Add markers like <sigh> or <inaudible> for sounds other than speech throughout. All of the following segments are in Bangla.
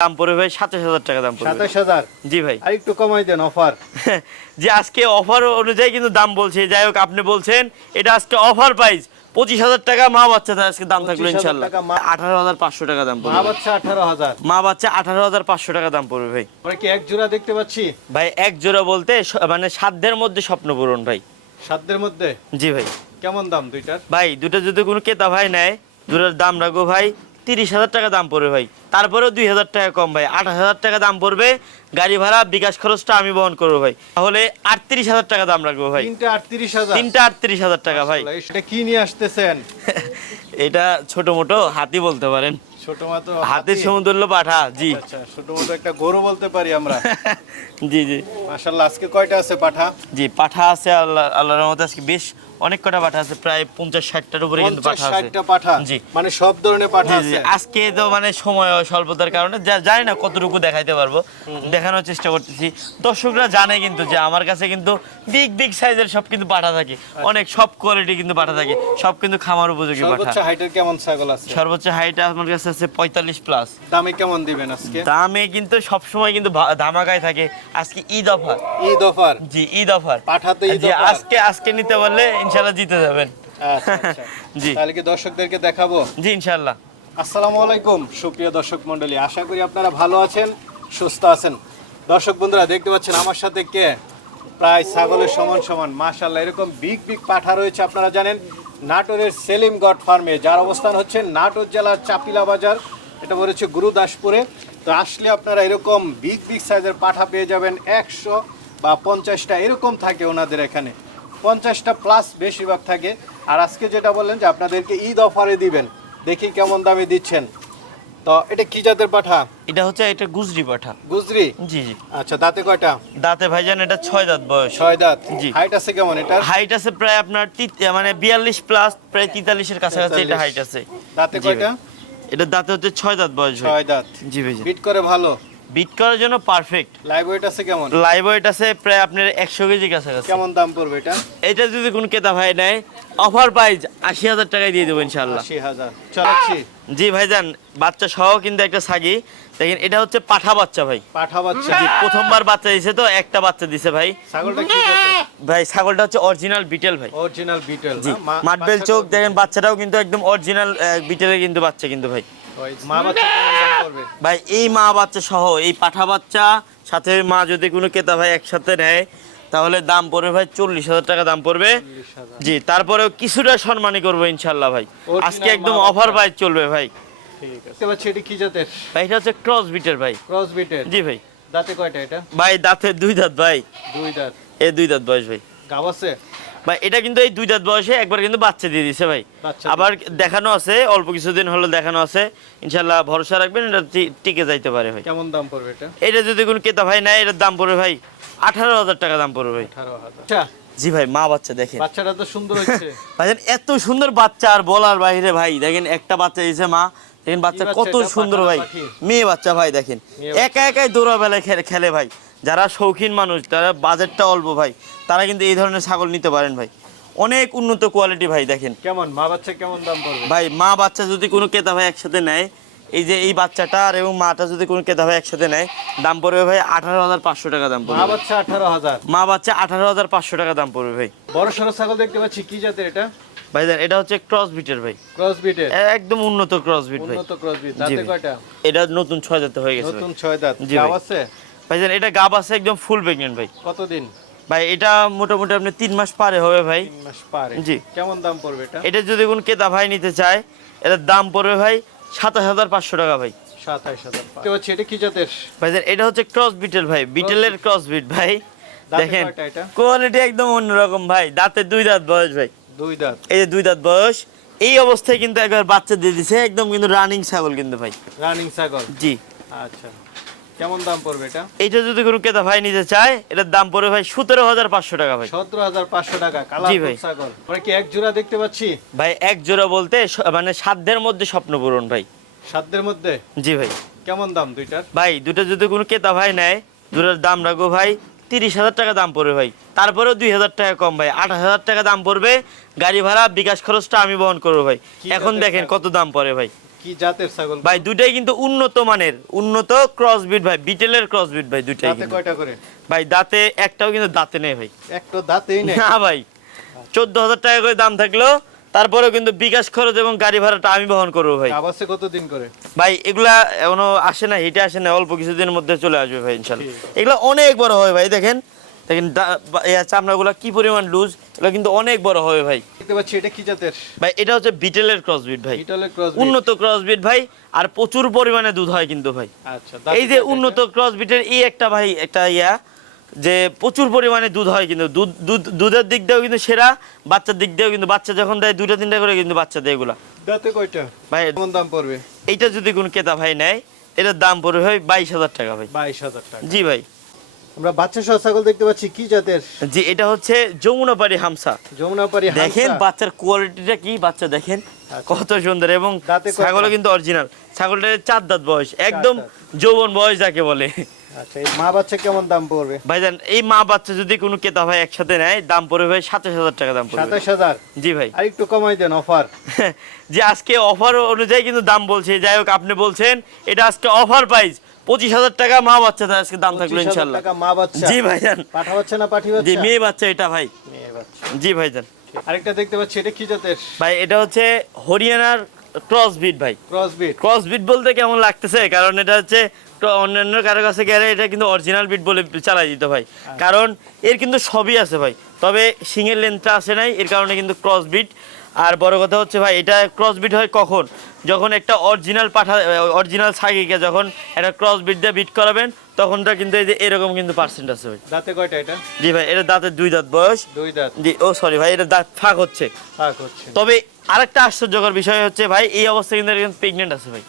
দাম পড়বে ভাই সাতাশ হাজার টাকা দাম পড়বে। সাতাশ হাজার? জি ভাই। আর একটু কমাই দেন অফার <laughs> যে আজকে অফার অনুযায়ী কিন্তু দাম বলছে যাই হোক আপনি বলছেন এটা আজকে অফার প্রাইস পঁচিশ হাজার টাকা মা বাচ্চাদের আজকে দাম থাকল ইনশাল্লাহ আঠারো হাজার পাঁচশো টাকা দাম মা বাচ্চা আঠারো হাজার। মা বাচ্চা আঠারো হাজার পাঁচশো টাকা দাম পড়বে ভাই। আমরা কি এক জোড়া দেখতে পাচ্ছি? ভাই এক জোড়া বলতে মানে সাধ্যের মধ্যে স্বপ্ন পূরণ ভাই। সাধ্যের মধ্যে? জি ভাই। কেমন দাম দুইটার? ভাই দুটো যদি কোনো ক্রেতা ভাই নেয় দুটোর দাম রাখো ভাই তিরিশ হাজার টাকা দাম পড়বে ভাই। তারপরেও দুই হাজার টাকা কম ভাই। আঠাশ হাজার টাকা দাম পড়বে গাড়ি ভাড়া বিকাশ খরচটা আমি বহন করব ভাই। তাহলে আটত্রিশ হাজার টাকা দাম রাখব ভাই। তিনটা আটত্রিশ হাজার। তিনটা আটত্রিশ হাজার টাকা ভাই। সেটা কি নিয়ে আসতেছেন? <laughs> এটা ছোট মোটো হাতি বলতে পারেন। ছোট মতো হাতির সমতুল্য পাঠা জি। আচ্ছা ছোট মতো একটা গরু বলতে পারি আমরা। <laughs> জি জি। মাশাল্লাহ আজকে কয়টা আছে পাঠা? জি পাঠা আছে আল্লাহ আল্লাহর রহমতে আজকে বেশ অনেক কটা পাঠা আছে প্রায় পঞ্চাশ ষাটটার উপরে কিন্তু পাঠা আছে। পাঠা? জি। মানে সব ধরনের পাঠা জি, আজকে তো মানে সময় স্বল্পতার কারণে জানি না কতটুকু দেখাইতে পারব দেখানোর চেষ্টা করতেছি। দর্শকরা জানে কিন্তু যে আমার কাছে কিন্তু বিগ বিগ সাইজের সব কিন্তু পাঠা থাকে। অনেক সব কোয়ালিটি কিন্তু পাঠা থাকে। সব কিন্তু খামার উপযোগী পাঠা। সর্বোচ্চ হাইটের কেমন ছাগল আছে? সর্বোচ্চ হাইট আমার কাছে আছে পঁয়তাল্লিশ প্লাস দামে কেমন দিবেন আজকে? দামে কিন্তু সবসময় কিন্তু ধামাকায় থাকে। আজকে ঈদ অফার। ঈদ অফার? জি ঈদ অফার। পাঠাতে ঈদ অফার। আজকে আজকে নিতে পারলে ইনশাল্লাহ জিতে যাবেন। আচ্ছা, আচ্ছা। <laughs> জি। তাহলে কি দর্শকদেরকে দেখাবো? জি ইনশাল্লাহ আসসালামু আলাইকুম সুপ্রিয় দর্শক মণ্ডলী। আশা করি আপনারা ভালো আছেন সুস্থ আছেন। দর্শক বন্ধুরা দেখতে পাচ্ছেন আমার সাথে কে? প্রায় ছাগলের সমান সমান। মাশাল্লাহ এরকম বিগ বিগ পাঠা রয়েছে আপনারা জানেন। নাটোরের সেলিম গড ফার্মে যার অবস্থান হচ্ছে নাটোর জেলার চাপিলা বাজার। এটা বলেছে গুরুদাসপুরে। তো আসলে আপনারা এরকম বিগ বিগ সাইজের পাঠা পেয়ে যাবেন একশো বা পঞ্চাশটা এরকম থাকে ওনাদের এখানে। পঞ্চাশটা প্লাস বেশিরভাগ থাকে। আর আজকে যেটা বললেন যে আপনাদেরকে ঈদ অফারে দিবেন। দেখি কেমন দামে দিচ্ছেন। তো এটা কি জাতের পাঠা? এটা হচ্ছে এটা গুজরি পাঠা। গুজরি? জি জি। আচ্ছা দাঁতে কয়টা? দাঁতে ভাইজান এটা ছয় দাঁত বয়স। ছয় দাঁত। জি। হাইট আছে কেমন এটা হাইট আছে প্রায় আপনার মানে বিয়াল্লিশ প্লাস প্রায় তেতাল্লিশের কাছাকাছি এটা হাইট আছে। দাঁতে কয়টা? এটা দাঁতে হচ্ছে ছয় দাঁত বয়স ছয় দাঁত। জি ভাই ফিট করে ভালো। বিট করার জন্য পারফেক্ট লাইভ ওয়েট আছে কেমন? লাইভ ওয়েট আছে প্রায় আপনার একশো কেজি কাছাকাছি। কেমন দাম পড়বে এটা? এটা যদি কোন ক্রেতা ভাই নেয় অফার প্রাইস আশি হাজার টাকায় দিয়ে দেবো ইনশাল্লাহ আশি হাজার। জি ভাইজান বাচ্চা সহ কিন্তু একটা সাগি দেখেন এটা হচ্ছে পাঠা বাচ্চা ভাই। পাঠা বাচ্চা। প্রথমবার বাচ্চা দিছে তো একটা বাচ্চা দিছে ভাই। ছাগলটা কি ভাই ছাগলটা হচ্ছে অরিজিনাল বিটেল ভাই। অরিজিনাল বিটেল মাটবেল চোখ দেখেন বাচ্চাটাও কিন্তু একদম অরিজিনাল বিটেলের কিন্তু বাচ্চা কিন্তু ভাই। ভাই এই মা বাচ্চা সহ এই পাঠা বাচ্চা সাথে মা যদি কোনো ক্রেতা ভাই একসাথে নেয় তাহলে দাম পড়বে ভাই চল্লিশ হাজার টাকা দাম পড়বে। জি তারপরেও কিছুটা সম্মানী করব ইনশাল্লাহ ভাই। আজকে একদম অফার। প্রাইস চলবে ভাই। ঠিক আছে। দেখতে পাচ্ছি এটি কি জাতের? ভাই এটা হচ্ছে ক্রস বিটের ভাই। ক্রস বিটের জি ভাই। দাঁতে কয়টা এটা? ভাই দাঁতের দুই দাঁত ভাই। দুই দাঁত। এ দুই দাঁত বয়স ভাই। গাব আছে? ভাই এটা কিন্তু এই দুই দাঁত বয়সে একবার কিন্তু বাচ্চা দিয়ে দিছে ভাই। আবার দেখানো আছে অল্প কিছুদিন হলো দেখানো আছে। ইনশাল্লাহ ভরসা রাখবেন এটা টিকে যাইতে পারে ভাই। কেমন দাম পড়বে এটা? এটা যদি কোনো ক্রেতা ভাই নেয় এটার দাম পড়বে ভাই আঠারো হাজার টাকা দাম পড়বে ভাই। আচ্ছা। জি ভাই মা বাচ্চা দেখেন। বাচ্চাটা তো সুন্দর হচ্ছে <laughs> ভাইজান এত সুন্দর বাচ্চা আর বলার বাইরে ভাই। দেখেন একটা বাচ্চা দিয়েছে মা। দেখেন বাচ্চা বাচ্চা কত সুন্দর ভাই। মেয়ে বাচ্চা ভাই দেখেন। একা একাই দৌড়াবেলায় খেলে খেলে ভাই। যারা শৌখিন মানুষ যারা বাজেটটা অল্প ভাই তারা কিন্তু এই ধরনের ছাগল নিতে পারেন ভাই। অনেক উন্নত কোয়ালিটি ভাই দেখেন। কেমন? মা বাচ্চা কেমন দাম পড়বে? ভাই মা বাচ্চা যদি কোনো ক্রেতা ভাই একসাথে নেয় এই যে এই বাচ্চাটা আর এবং মাটা যদি কোনো ক্রেতা ভাই একসাথে নেয় দাম পড়বে ভাই আঠারো হাজার পাঁচশো টাকা দাম মা পড়বে বাচ্চা আঠারো হাজার? মা বাচ্চা আঠারো হাজার পাঁচশো টাকা দাম পড়বে ভাই। বড় সড়ো ছাগল দেখতে পাচ্ছি কি জাতের এটা? ভাই এটা হচ্ছে ক্রস বিটের ভাই। ক্রস বিটের একদম উন্নত ক্রস বিট ভাই। উন্নত ক্রস বিট দাঁতে কয়টা? এটা নতুন ছয় জাতে হয়ে গেছে নতুন ছয় দাঁত আছে? ভাইজান এটা গাব আছে একদম ফুল প্রেগনেন্ট ভাই। কতদিন? ভাই এটা মোটামুটি আপনি তিন মাস পারে হবে ভাই। মাস পারে। জি। কেমন দাম পড়বে এটা? এটা যদি কোন ক্রেতা ভাই নিতে চায় এটার দাম পড়বে ভাই সাতাশ হাজার পাঁচশো টাকা ভাই। হাজার এটা কি জাতের? ভাইজান এটা হচ্ছে ক্রস বিটেল ভাই বিটেলের ক্রস বিট ভাই। দেখেন কোয়ালিটি একদম অন্যরকম ভাই দাঁতে দুই দাঁত বয়স ভাই। দুই দাঁত। এই যে দুই দাঁত বয়স এই অবস্থায় কিন্তু একবার বাচ্চা দিয়ে দিছে একদম কিন্তু রানিং ছাগল কিন্তু ভাই। রানিং ছাগল? জি। আচ্ছা। কেমন দাম পড়বে এটা? এইটা যদি কোনো ক্রেতা ভাই নিতে চায় এটার দাম পড়বে ভাই সতেরো হাজার পাঁচশো টাকা ভাই। সতেরো হাজার পাঁচশো টাকা কালার ভাই। ছাগল। আমরা কি এক জোড়া দেখতে পাচ্ছি? ভাই এক জোড়া বলতে মানে সাধ্যের মধ্যে স্বপ্ন পূরণ ভাই। সাধ্যের মধ্যে? জি ভাই। কেমন দাম দুইটার? ভাই দুটো যদি কোনো ক্রেতা ভাই নেয় দুটোর দাম রাখব ভাই তিরিশ হাজার টাকা দাম পড়বে ভাই। তারপরেও দুই হাজার টাকা কম ভাই। আঠাশ হাজার টাকা দাম পড়বে গাড়ি ভাড়া বিকাশ খরচটা আমি বহন করব ভাই। এখন দেখেন কত দাম পড়ে ভাই। কি জাতের ছাগল? ভাই দুটাই কিন্তু উন্নত মানের উন্নত ক্রস বিট ভাই বিটেলের ক্রস বিট ভাই দুটাই দাঁতে কয়টা করে? ভাই দাঁতে একটাও কিন্তু দাঁতে নেই ভাই। একটা দাঁতেই নেই। না ভাই চোদ্দ হাজার টাকা করে দাম থাকলেও তারপরেও কিন্তু বিকাশ খরচ এবং গাড়ি ভাড়াটা আমি বহন করব ভাই। আবাসে কতদিন করে? ভাই এগুলা এখনও আসে না হিটে আসে না অল্প কিছুদিনের মধ্যে চলে আসবে ভাই ইনশাল্লাহ। এগুলো অনেক বড় হয় ভাই দেখেন দেখেন চামড়াগুলো কি পরিমাণ লুজ এগুলো কিন্তু অনেক বড় হবে ভাই। দেখতে পাচ্ছি এটা কি জাতের? ভাই এটা হচ্ছে বিটেলের ক্রসবিট ভাই। ইটালের ক্রস উন্নত ক্রসবিট ভাই আর প্রচুর পরিমাণে দুধ হয় কিন্তু ভাই। আচ্ছা এই যে উন্নত ক্রসবিটের এই একটা ভাই একটা ইয়া যে প্রচুর পরিমাণে দুধ হয় কিন্তু দুধ দুধ দুধের দিক দিয়েও কিন্তু সেরা বাচ্চার দিক দিয়েও কিন্তু বাচ্চা যখন দেয় দুটা তিনটা করে কিন্তু বাচ্চা দেয় এগুলা। দাঁতে কয়টা? ভাই কেমন দাম পড়বে? এইটা যদি কোনো ক্রেতা ভাই নেয় এটার দাম পড়বে ভাই বাইশ হাজার টাকা ভাই। বাইশ হাজার টাকা। জি ভাই। আমরা বাচ্চা সহ ছাগল দেখতে পাচ্ছি কি জাতের? জি এটা হচ্ছে যমুনাপাড়ি হামসা। যমুনাপাড়ি দেখেন বাচ্চার কোয়ালিটিটা কি? বাচ্চা দেখেন কত সুন্দর এবং? ছাগলও কিন্তু অরিজিনাল ছাগলটার চার দাঁত বয়স একদম যৌবন বয়স যাকে বলে। আচ্ছা মা বাচ্চা কেমন দাম পড়বে? ভাইজান এই মা বাচ্চা যদি কোনো ক্রেতা ভাই একসাথে নেয় দাম পড়বে ভাই সাতাশ হাজার টাকা দাম পড়বে। সাতাশ হাজার? জি ভাই। আর একটু কমাই দেন অফার যে <laughs> আজকে অফার অনুযায়ী কিন্তু দাম বলছে। যাই হোক আপনি বলছেন এটা আজকে অফার প্রাইস পঁচিশ হাজার টাকা মা বাচ্চা আজকে দাম থাকল ইনশাল্লাহ। মা বাচ্চা। জি ভাইজান। পাঠা বাচ্চা না পাঠি জি মেয়ে বাচ্চা এটা ভাই। মেয়ে বাচ্চা। জি ভাইজান। আরেকটা দেখতে পাচ্ছি এটা কি জাতের? ভাই এটা হচ্ছে হরিয়ানার ক্রস বিট ভাই। ক্রস বিট ক্রস বিট বলতে কেমন লাগতেছে? কারণ এটা হচ্ছে অন্যান্য কারও কাছে গেলে এটা কিন্তু অরিজিনাল বিট বলে চালাই দিত ভাই। কারণ এর কিন্তু সবই আছে ভাই। তবে সিংয়ের লেন্থটা আসে নাই এর কারণে কিন্তু ক্রস বিট আর বড় কথা হচ্ছে ভাই এটা ক্রস বিট হয় কখন? যখন একটা অরিজিনাল পাঠা অরিজিনাল ছাগিকে যখন একটা ক্রস বিট দিয়ে বিট করাবেন তখন তো কিন্তু এই যে এরকম কিন্তু পার্সেন্ট আছে ভাই। দাঁতে কয়টা এটা? জি ভাই এটা দাঁতের দুই দাঁত বয়স। দুই দাঁত। জি ও সরি ভাই এটা দাঁত ফাঁক হচ্ছে। থাক হচ্ছে। তবে আরেকটা আশ্চর্যকর বিষয় হচ্ছে ভাই এই অবস্থায় কিন্তু প্রেগনেন্ট আছে ভাই।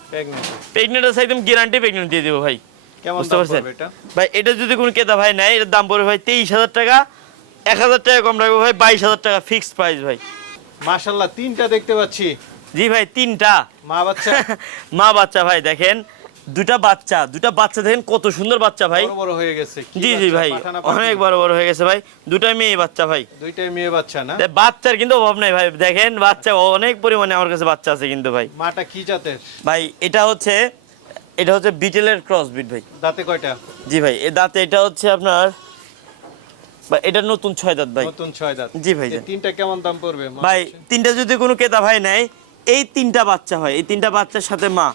প্রেগনেন্ট আছে একদম গ্যারান্টি প্রেগনেন্ট দিয়ে দেবো ভাই। কেমন বুঝতে পারছেন? ভাই এটা যদি কোনো ক্রেতা ভাই নেয় এটার দাম পড়বে ভাই তেইশ হাজার টাকা। এক হাজার টাকা কম রাখব ভাই বাইশ হাজার টাকা ফিক্সড প্রাইস ভাই। মাশাআল্লাহ তিনটা দেখতে পাচ্ছি। জি ভাই তিনটা। মা বাচ্চা। <laughs> মা বাচ্চা ভাই দেখেন দুটা বাচ্চা দুটা বাচ্চা দেখেন কত সুন্দর বাচ্চা ভাই। বড় হয়ে গেছে জি জি ভাই? অনেক বড় বড় হয়ে গেছে ভাই দুটা মেয়ে বাচ্চা ভাই। দুইটাই মেয়ে বাচ্চা না? বাচ্চার কিন্তু অভাব নাই ভাই দেখেন বাচ্চা অনেক পরিমাণে আমার কাছে বাচ্চা আছে কিন্তু ভাই। মাটা কি জাতের? ভাই এটা হচ্ছে এটা হচ্ছে বিটেলের ক্রস বিট ভাই। দাঁতে কয়টা? জি ভাই এ দাঁতে এটা হচ্ছে আপনার এটা নতুন ছয় দাঁত ভাই। নতুন ছয় দাঁত। জি ভাই তিনটা কেমন দাম পড়বে ভাই তিনটা যদি কোনো ক্রেতা ভাই নেয় এই তিনটা বাচ্চা হয় এই তিনটা বাচ্চার সাথে মা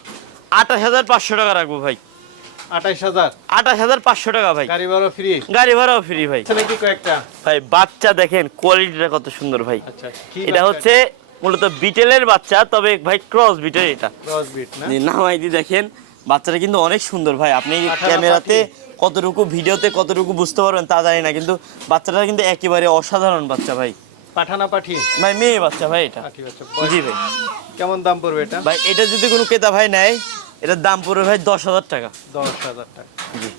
আঠাশ হাজার পাঁচশো টাকা রাখব ভাই। আঠাইশ হাজার? আঠাশ হাজার পাঁচশো টাকা ভাই। গাড়ি ভাড়া ফ্রি গাড়ি ভাড়াও ফ্রি ভাই। কয়েকটা? ভাই বাচ্চা দেখেন কোয়ালিটিটা কত সুন্দর ভাই। আচ্ছা এটা হচ্ছে মূলত বিটেলের বাচ্চা তবে ভাই ক্রস বিটের এটা। ক্রস বিট না? দেখেন বাচ্চাটা কিন্তু অনেক সুন্দর ভাই। আপনি ক্যামেরাতে কতটুকু ভিডিওতে কতটুকু বুঝতে পারবেন তা জানি না কিন্তু বাচ্চাটা কিন্তু একেবারে অসাধারণ বাচ্চা ভাই। পাঠানা পাঠি। ভাই মেয়ে বাচ্চা ভাই এটা। জি ভাই। কেমন দাম পড়বে এটা? ভাই এটা যদি কোনো ক্রেতা ভাই নেয় এটার দাম পড়বে ভাই দশ হাজার টাকা। দশ হাজার টাকা। জি।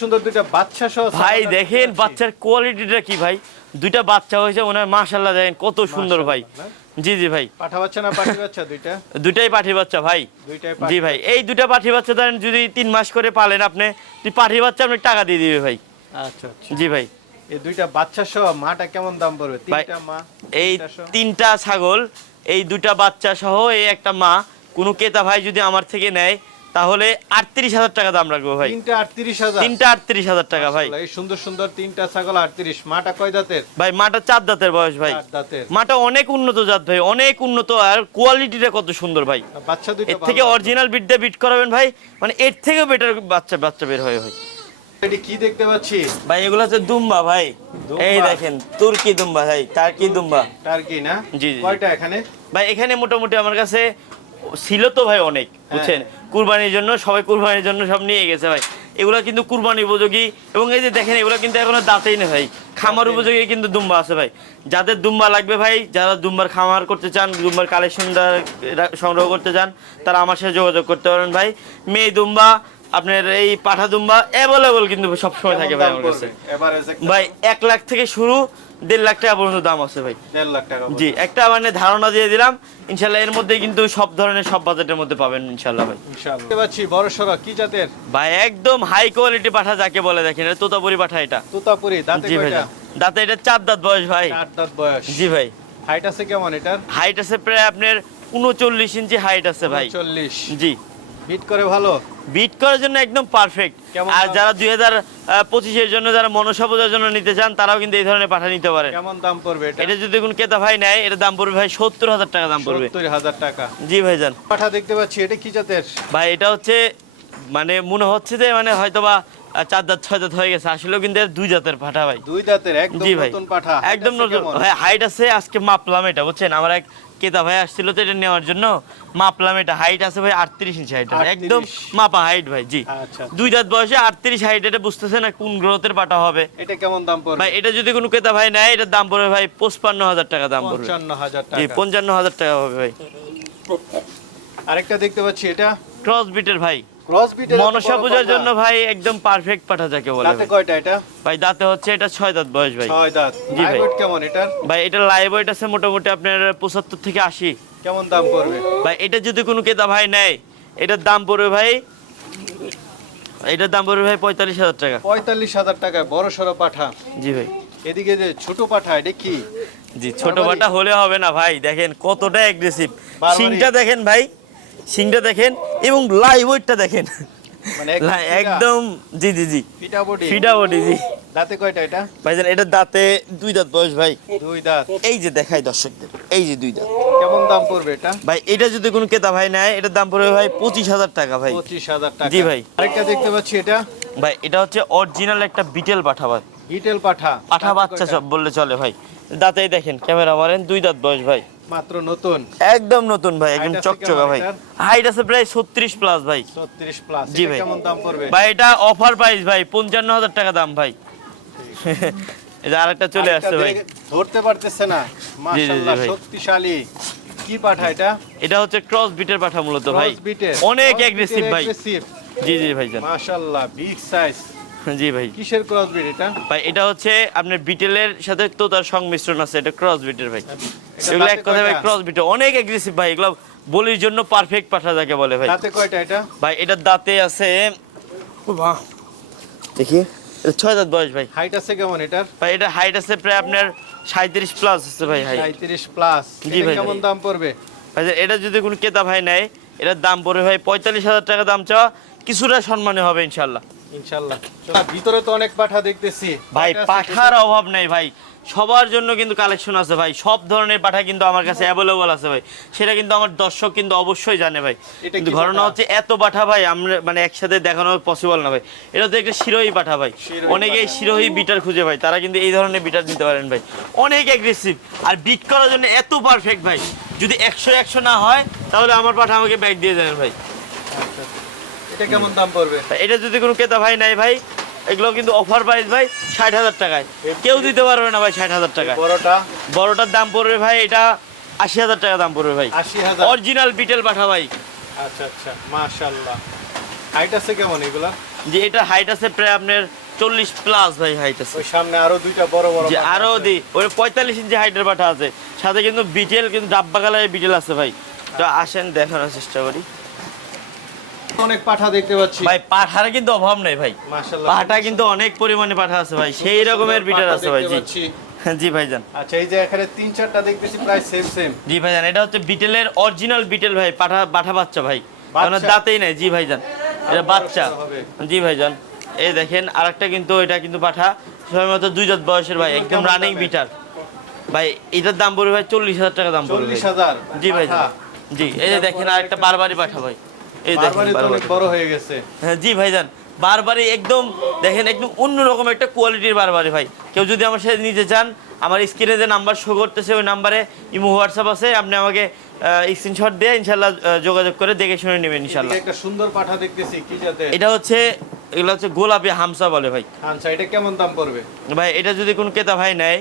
সুন্দর দুইটা বাচ্চা সহ ভাই দেখেন বাচ্চার কোয়ালিটিটা কি ভাই? দুইটা বাচ্চা হয়েছে হয় মাশাল্লাহ দেখেন কত সুন্দর ভাই। জি জি ভাই। পাচ্ছি। পাঠা বাচ্চা না পাঠি বাচ্চা দুইটা? দুইটাই পাঠি বাচ্চা ভাই। দুইটাই জি ভাই। এই দুইটা পাঠি বাচ্চা ধরেন যদি তিন মাস করে পালেন আপনি তুই পাঠি বাচ্চা আপনি টাকা দিয়ে দিবে ভাই। আচ্ছা আচ্ছা। জি ভাই। এই দুইটা বাচ্চা সহ মাটা কেমন দাম পড়বে? তিনটা মা এই তিনটা তিনটা ছাগল এই দুটা বাচ্চা সহ এই একটা মা কোনো কেতা ভাই যদি আমার থেকে নেয় তাহলে আটত্রিশ হাজার টাকা দাম রাখব ভাই। তিনটা আটত্রিশ হাজার। তিনটা আটত্রিশ হাজার টাকা ভাই। এই সুন্দর সুন্দর তিনটা ছাগল আটত্রিশ। মাটা কয় দাঁতের? ভাই মাটা চার দাঁতের বয়স ভাই। দাঁতের। মাটা অনেক উন্নত জাত ভাই অনেক উন্নত আর কোয়ালিটিটা কত সুন্দর ভাই। বাচ্চা দুইটা এর থেকে অরিজিনাল বিট দিয়ে বিট করাবেন ভাই মানে এর থেকেও বেটার বাচ্চা বাচ্চা বের হয় ভাই। এটি কি দেখতে পাচ্ছি? ভাই এগুলো হচ্ছে দুম্বা ভাই। এই দেখেন তুর্কি দুম্বা ভাই টার্কি দুম্বা। টার্কি না? জি, জি। কয়টা এখানে? ভাই এখানে মোটামুটি আমার কাছে ছিল তো ভাই অনেক বুঝছেন? কুরবানির জন্য সবাই কুরবানির জন্য সব নিয়ে গেছে ভাই। এগুলা কিন্তু কুরবানি উপযোগী এবং এই যে দেখেন এগুলো কিন্তু এখনও দাঁতেই না ভাই। খামার উপযোগী কিন্তু দুম্বা আছে ভাই। যাদের দুম্বা লাগবে ভাই যারা দুম্বার খামার করতে চান দুম্বার কালেকশন সংগ্রহ করতে চান তারা আমার সাথে যোগাযোগ করতে পারেন ভাই। মেয়ে দুম্বা আপনার এই পাঠা দুম্বা অ্যাভেলেবল কিন্তু সবসময় থাকে ভাই আমার কাছে। ভাই এক লাখ থেকে শুরু দেড় লাখ টাকা পর্যন্ত দাম আছে ভাই। দেড় লাখ টাকা জি একটা মানে ধারণা দিয়ে দিলাম ইনশাল্লাহ এর মধ্যে কিন্তু সব ধরনের সব বাজেটের মধ্যে পাবেন ইনশাল্লাহ ভাই। দেখতে পাচ্ছি বড় সড়ো কি জাতের? ভাই একদম হাই কোয়ালিটি পাঠা যাকে বলে দেখেন এটা তোতাপুরি পাঠা এটা। তুতাপুরি দাঁতে জি ভাই কয়টা? দাঁতে। এটা চার দাঁত বয়স ভাই। চার দাঁত বয়স। জি ভাই। হাইট আছে কেমন এটার? হাইট আছে প্রায় আপনার উনচল্লিশ ইঞ্চি হাইট আছে ভাই। চল্লিশ জি। বিট করে ভালো? বিট করার জন্য একদম পারফেক্ট আর যারা দুই হাজার পঁচিশের জন্য যারা মনসা পূজার জন্য নিতে চান তারাও কিন্তু এই ধরনের পাঠা নিতে পারে কেমন দাম পড়বে এটা? যদি কোন কেতা ভাই নেয় এটা দাম পড়বে ভাই সত্তর হাজার টাকা দাম পড়বে। সত্তর হাজার টাকা। জি ভাইজান। পাঠা দেখতে পাচ্ছি এটা কি জাতের? ভাই এটা হচ্ছে মানে মনে হচ্ছে যে মানে হয়তোবা চার দাঁত ছয় দাঁত হয়ে গেছে। আসলেও কিন্তু দুই জাতের পাঠা ভাই। দুই দাঁতের একদম নতুন পাঠা। একদম নতুন। ভাই হাইট আছে আজকে মাপলাম এটা বুঝছেন? আমার এক কেতা ভাই আসছিল তো এটা নেওয়ার জন্য মাপলাম এটা। হাইট আছে ভাই আটত্রিশ ইঞ্চি হাইট একদম মাপা হাইট ভাই জি। আচ্ছা। দুই দাঁত বয়সে আটত্রিশ হাইট এটা বুঝতেছে না কোন গ্রোথের পাটা হবে। এটা কেমন দাম পড়বে? ভাই এটা যদি কোনো ক্রেতা ভাই নেয় এটার দাম পড়বে ভাই পঁচপান্ন হাজার টাকা দাম পড়বে। পঞ্চান্ন হাজার জি টাকা। পঞ্চান্ন হাজার টাকা হবে ভাই। আরেকটা দেখতে পাচ্ছি এটা? ক্রস বিটের ভাই। মনসা পূজার জন্য ভাই একদম পারফেক্ট পাঠা যাকে বলে দাঁতে। কয়টা এটা? ভাই দাঁতে হচ্ছে এটা ছয় দাঁত বয়স ভাই। ছয় দাঁত। জি ভাই। কেমন এটার? ভাই এটা লাইভ ওয়েট আছে মোটামুটি আপনার পঁচাত্তর থেকে আশি। কেমন দাম পড়বে? ভাই এটা যদি কোনো ক্রেতা ভাই নেয় এটার দাম পড়বে ভাই এটার দাম পড়বে ভাই পঁয়তাল্লিশ হাজার টাকা। পঁয়তাল্লিশ হাজার টাকায় বড় সড়ো পাঠা। জি ভাই। এদিকে যে ছোট পাঠা এটা কি? জি ছোট বারবারই- বাটা হলে হবে না ভাই দেখেন কতটা অ্যাগ্রেসিভ সিংটা দেখেন ভাই সিংটা দেখেন এবং লাইভ ওয়েটটা দেখেন। মানে একদম ফিটা? জি জি জি। ফিটা বডি ফিডা বডি জি। দাঁতে কয়টা এটা? ভাইজান এটার দাঁতে দুই দাঁত বয়স ভাই। দুই দাঁত। এই যে দেখাই দর্শকদের এই যে দুই দাঁত। কেমন দাম পড়বে এটা? ভাই এটা যদি কোনো ক্রেতা ভাই নেয় এটার দাম পড়বে ভাই পঁচিশ হাজার টাকা ভাই। পঁচিশ হাজার টাকা। জি ভাই। আরেকটা দেখতে পাচ্ছি এটা। ভাই এটা হচ্ছে অরিজিনাল একটা বিটেল পাঠা ভাই। বিটেল পাঠা। পাঠা বাচ্চা? সব বললে চলে ভাই। দাঁতেই দেখেন ক্যামেরা মারেন দুই দাঁত বয়স ভাই। মাত্র নতুন। একদম নতুন ভাই একদম চকচকা ভাই। হাইট আছে প্রায় ছত্রিশ প্লাস ভাই। ছত্রিশ প্লাস জি ভাই। কেমন দাম পড়বে? ভাই এটা অফার প্রাইস ভাই পঞ্চান্ন হাজার টাকা দাম ভাই। <laughs> যে আরেকটা চলে আসছে ভাই। ধরতে পারতেছে না। মাশাআল্লাহ ভাই। শক্তিশালী। কি পাঠা এটা? এটা হচ্ছে ক্রস বিটের পাঠা মূলত ভাই। অনেক অ্যাগ্রেসিভ ভাই। জি জি ভাইজান। মাশাআল্লাহ বিগ সাইজ জি ভাই। কিসের ক্রস বিট এটা? ভাই এটা হচ্ছে আপনার বিটেলের সাথে তো তার সংমিশ্রণ আছে এটা ক্রস বিটের ভাই এগুলো এক কথা ভাই ক্রস বিটে অনেক অ্যাগ্রেসিভ ভাই এগুলো বলির জন্য পারফেক্ট পাঠা যাকে বলে ভাই। দাঁতে কয়টা এটা? ভাই এটার দাঁতে আছে ও বাহ। দেখি। এটা ছয় দাঁত বয়স ভাই। হাইট আছে কেমন এটার? ভাই এটা হাইট আছে প্রায় আপনার সাঁত্রিশ প্লাস আছে ভাই হাইট 35 প্লাস জি ভাই, কেমন দাম পড়বে? ভাই এটা যদি কোনো ক্রেতা ভাই নেয় এটার দাম পড়বে ভাই পঁয়তাল্লিশ হাজার টাকা দাম চাওয়া কিছুটা সম্মানে হবে ইনশাল্লাহ। ইনশাআল্লাহ। ভিতরে তো অনেক পাঠা দেখতেছি। ভাই পাঠার অভাব নেই ভাই। সবার জন্য কিন্তু কালেকশন আছে ভাই। সব ধরনের পাঠা কিন্তু আমার কাছে অ্যাভেলেবল আছে ভাই। সেটা কিন্তু আমার দর্শক কিন্তু অবশ্যই জানে ভাই। কিন্তু ঘটনা হচ্ছে এত পাঠা ভাই আমরা মানে একসাথে দেখানো পসিবল না ভাই। এটা তো একটা শিরোহী পাঠা ভাই। অনেকেই শিরোহী বিটার খুঁজে ভাই। তারা কিন্তু এই ধরনের বিটার নিতে পারেন ভাই। অনেক অ্যাগ্রেসিভ আর বিট করার জন্য এত পারফেক্ট ভাই। যদি একশো একশো না হয় তাহলে আমার পাঠা আমাকে ব্যাগ দিয়ে দেবেন ভাই। আচ্ছা, এটা কেমন দাম পড়বে? এটা যদি কোনো ক্রেতা ভাই নাই ভাই এগুলো কিন্তু অফার প্রাইস ভাই ষাট হাজার টাকায়। কেউ দিতে পারবে না ভাই ষাট হাজার টাকায়। বড়টা? বড়টার দাম পড়বে ভাই এটা আশি হাজার টাকা দাম পড়বে ভাই। আশি হাজার। অরিজিনাল বিটেল পাঠা ভাই। আচ্ছা আচ্ছা মাশাআল্লাহ। হাইট আছে কেমন এগুলা? যে এটা হাইট আছে প্রায় আপনার চল্লিশ প্লাস ভাই হাইট আছে। সামনে আরও দুইটা বড় বড় আরও। দি ওই পঁয়তাল্লিশ ইঞ্চি হাইটের পাঠা আছে সাথে কিন্তু বিটেল কিন্তু ডাব্বা কালারের বিটেল আছে ভাই। তো আসেন দেখানোর চেষ্টা করি। অনেক পাঠা দেখতে পাচ্ছি। ভাই পাঠার কিন্তু অভাব নেই ভাই। পাঠা কিন্তু অনেক পরিমাণে পাঠা আছে ভাই। সেই রকমের পাঠা আছে ভাই জি। <laughs> জি ভাইজান। আচ্ছা এই যে এখানে তিন চারটা দেখতেছি প্রায় সেম সেম জি ভাইজান এটা হচ্ছে বিটেলের অরিজিনাল বিটেল ভাই পাঠা পাঠা বাচ্চা ভাই? আপনার দাঁতেই নাই জি ভাইজান। এটা বাচ্চা। জি ভাইজান। এই দেখেন আরেকটা কিন্তু এটা কিন্তু পাঠা। সময়মতো দুই জাত বয়সের ভাই একদম রানিং বিটার। ভাই এটার দাম পড়বে ভাই চল্লিশ হাজার টাকা দাম পড়বে। জি ভাই। জি এই যে দেখেন আরেকটা বারবারই পাঠা। ভাই। এই দেখেন। বড় হয়ে গেছে। হ্যাঁ জি ভাইজান বারবারই একদম দেখেন একদম অন্যরকম একটা কোয়ালিটির বারবারই ভাই। কেউ যদি আমার সাথে নিতে চান আমার স্ক্রিনে যে নাম্বার শো করতেছে ওই নাম্বারে ইমো হোয়াটসঅ্যাপ আছে আপনি আমাকে স্ক্রিনশট দিয়ে ইনশাল্লাহ যোগাযোগ করে দেখে শুনে নেবেন ইনশাল্লাহ একটা সুন্দর পাঠা দেখতেছি কি জাতে এটা হচ্ছে এগুলো হচ্ছে গোলাপি হামসা বলে ভাই। আচ্ছা এটা কেমন দাম পড়বে? ভাই এটা যদি কোনো ক্রেতা ভাই নেয়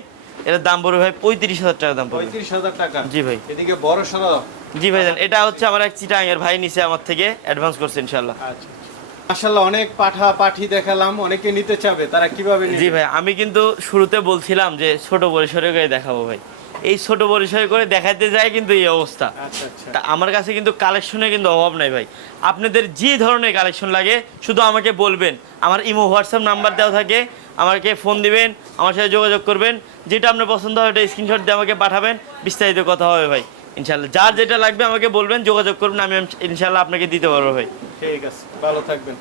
এটার দাম পড়বে ভাই পঁয়ত্রিশ হাজার টাকা দাম পড়বে। পঁয়ত্রিশ হাজার টাকা। জি ভাই। এদিকে বড় সড়ো। জি ভাইজান এটা হচ্ছে আমার এক চিটাং এর ভাই নিচে আমার থেকে অ্যাডভান্স করছে ইনশাল্লাহ আচ্ছা মাশাআল্লাহ অনেক পাঠা পাঠি দেখালাম অনেকে নিতে চাবে তারা কীভাবে জি ভাই আমি কিন্তু শুরুতে বলছিলাম যে ছোট পরিসরে করে দেখাবো ভাই। এই ছোট পরিসরে করে দেখাতে যায় কিন্তু এই অবস্থা। আচ্ছা আচ্ছা। তা আমার কাছে কিন্তু কালেকশনে কিন্তু অভাব নাই ভাই। আপনাদের যে ধরনের কালেকশন লাগে শুধু আমাকে বলবেন। আমার ইমো হোয়াটসঅ্যাপ নাম্বার দেওয়া থাকে আমাকে ফোন দিবেন আমার সাথে যোগাযোগ করবেন। যেটা আপনার পছন্দ হয় ওটা স্ক্রিনশট দিয়ে আমাকে পাঠাবেন বিস্তারিত কথা হবে ভাই। ইনশাল্লাহ যার যেটা লাগবে আমাকে বলবেন, যোগাযোগ করবেন, আমি ইনশাল্লাহ আপনাকে দিতে পারব ভাই। ঠিক আছে, ভালো থাকবেন।